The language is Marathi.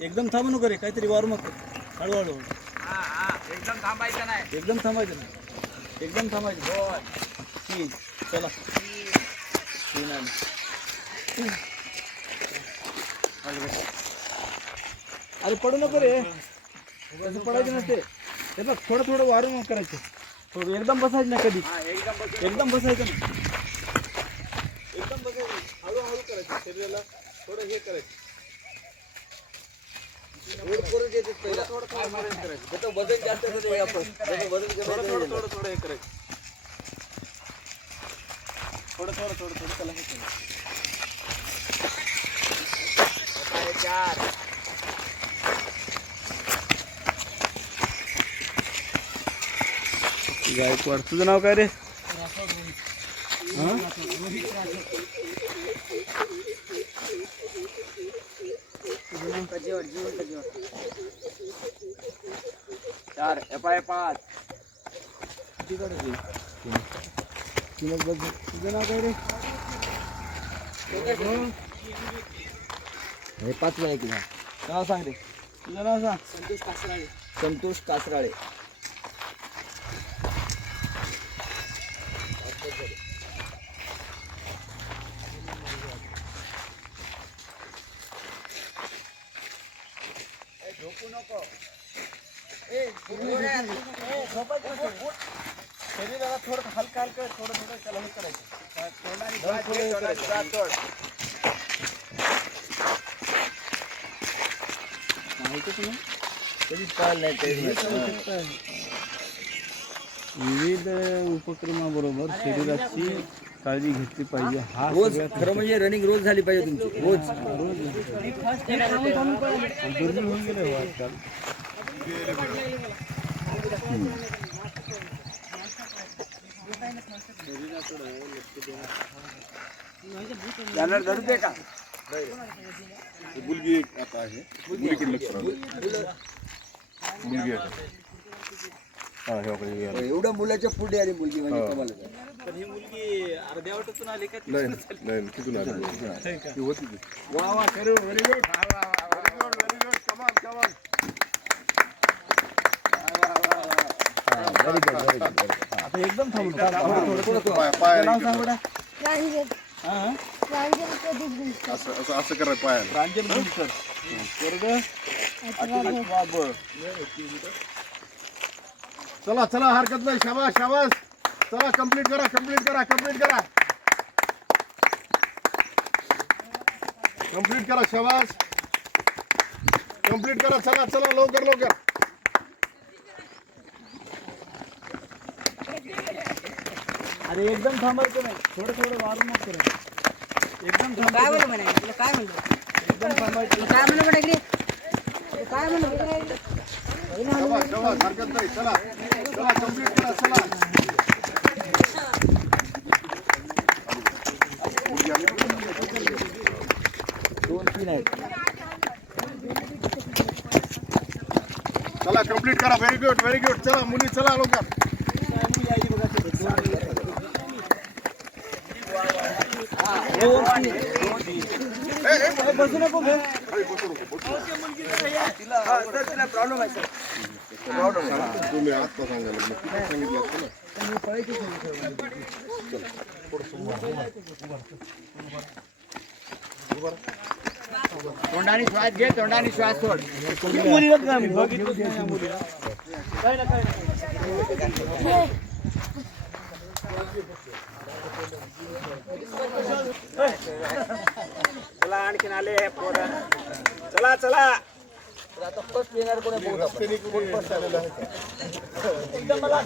एकदम थांबू नको रे काहीतरी वॉर्म अप हळूहळू. हा हा. एकदम थांबायचं नाही. एकदम थांबायचं नाही. एकदम थांबायचं दोन तीन. चला. तीन. आले. अरे पडू नको रे. तसं पडायचं नसते. हे बघ थोडं थोडं वारं मग करायचं. थोडं एकदम बसायचं नाही कधी. एकदम बस एकदम बसायचं नाही. एकदम बसायचं. हळूहळू करायचं. शरीराला थोडं हे करायचं थोडं थोडं थोडं मारून करायचं वजन जास्त वजन थोडं थोडं थोडं हे करायचं थोडं थोडं थोडं थोडं त्याला हे करायचं चार गायकवाड तुझं नाव काय रे? हां चार एफ आय पाच तुझं नाव काय रे? हे? पाचवा आहे की हा. नाव सांग रे. तुझं नाव सांग. संतोष कासराळे. संतोष कासराळे. नको. शरीराला थोडं हलका हलका थोडं थोडं त्याला हे करायचं. तोंडाने कधीच पाहिलं नाही विविध उपक्रमाबरोबर शरीराची काळजी घेतली पाहिजे. हा रोज खरं म्हणजे रनिंग रोज झाली पाहिजे तुमची. रोज. दुर्मिळ होऊन गेलं हो आजकाल जाणार धरू दे का? मुलगी एक आता आहे. मुलीकडे लक्ष. मुलगी. एवढ्या मुलाच्या पुढे आली मुलगी म्हणजे कमालच आहे. तर ही मुलगी अर्ध्या वाटातून आली का ती नाही नाही तिथून आली मुलगी. ती होती ती. वा वा करू very good very good very good आता एकदम थोडं थोडं पाय- पाय नाव सांग हां? असं असं असं करा पायाला. प्रांजल गुंजकर वर्ग अठरा ब चला चला हरकत नाही. शाबास शाबास. चला कंप्लीट करा कंप्लीट करा कंप्लीट करा. कंप्लीट करा शाबास. कंप्लीट करा चला चला लवकर लवकर. अरे एकदम थांबायचं नाही. थोडं थोडं वारून मग करायचं एकदम काय म्हणलं म्हणे? तुला काय म्हणलं? एकदम थांबायचं काय म्हणलं म्हणे इकडे काय म्हणलं? शाबास शाबास. हरकत नाही. चला. चला कंप्लीट करा चला. चला कंप्लीट करा. व्हेरी गुड व्हेरी गुड चला मुली चला लवकर. प्रॉब्लेम आहे तुम्ही आत्ता सांगायला मग किती सांगितलं असतं ना? तोंडाने श्वास घे तोंडाने श्वास सोड. चला आणखीन आले पोरं. चला चला. आता फर्स्ट येणार कोणी? एकदम मला